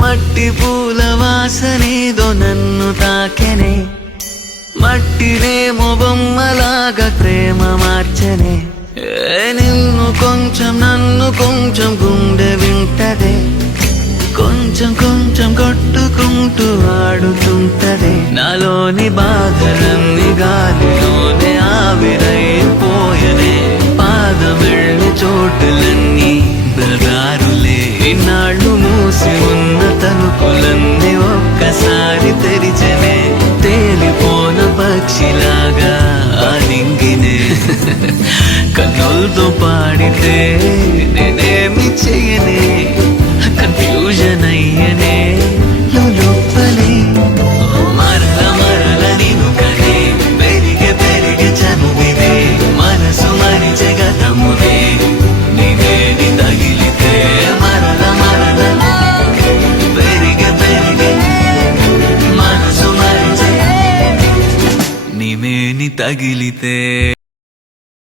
మట్టి పూల వాసనేదో నన్ను తాకెనే, మట్టినేమో బొమ్మలాగా ప్రేమ మార్చనే. నిన్ను కొంచెం నన్ను కొంచెం గుండె వింటదే, కొంచెం కొంచెం కొట్టుకుంటూ ఆడుతుంటదే. నాలోని బాధలన్నీ గాలిలోనే ఆవిరైపోయనే, పాదమెళ్ళి చోటులన్నీ బదారులే. ఇన్నాళ్ళు మూసి ఉన్న తలుపులన్నీ ఒక్కసారి తెరిచనే, తేలిపోన పక్షిలాగా ఆలింగినే. కన్నులతో పాడితే నేనేమి చెయ్యనే, కన్ఫ్యూజన్ అయ్యనే లోపలే. మరల మరల నిన్ను కనే, పెరిగే పెరిగే చనువిదే, మనసు మరిచే గతమునే. నీవేని తగిలితే మరల మరల పెరిగే పెరిగే మనసు మరిచే, నీవేని తగిలితే.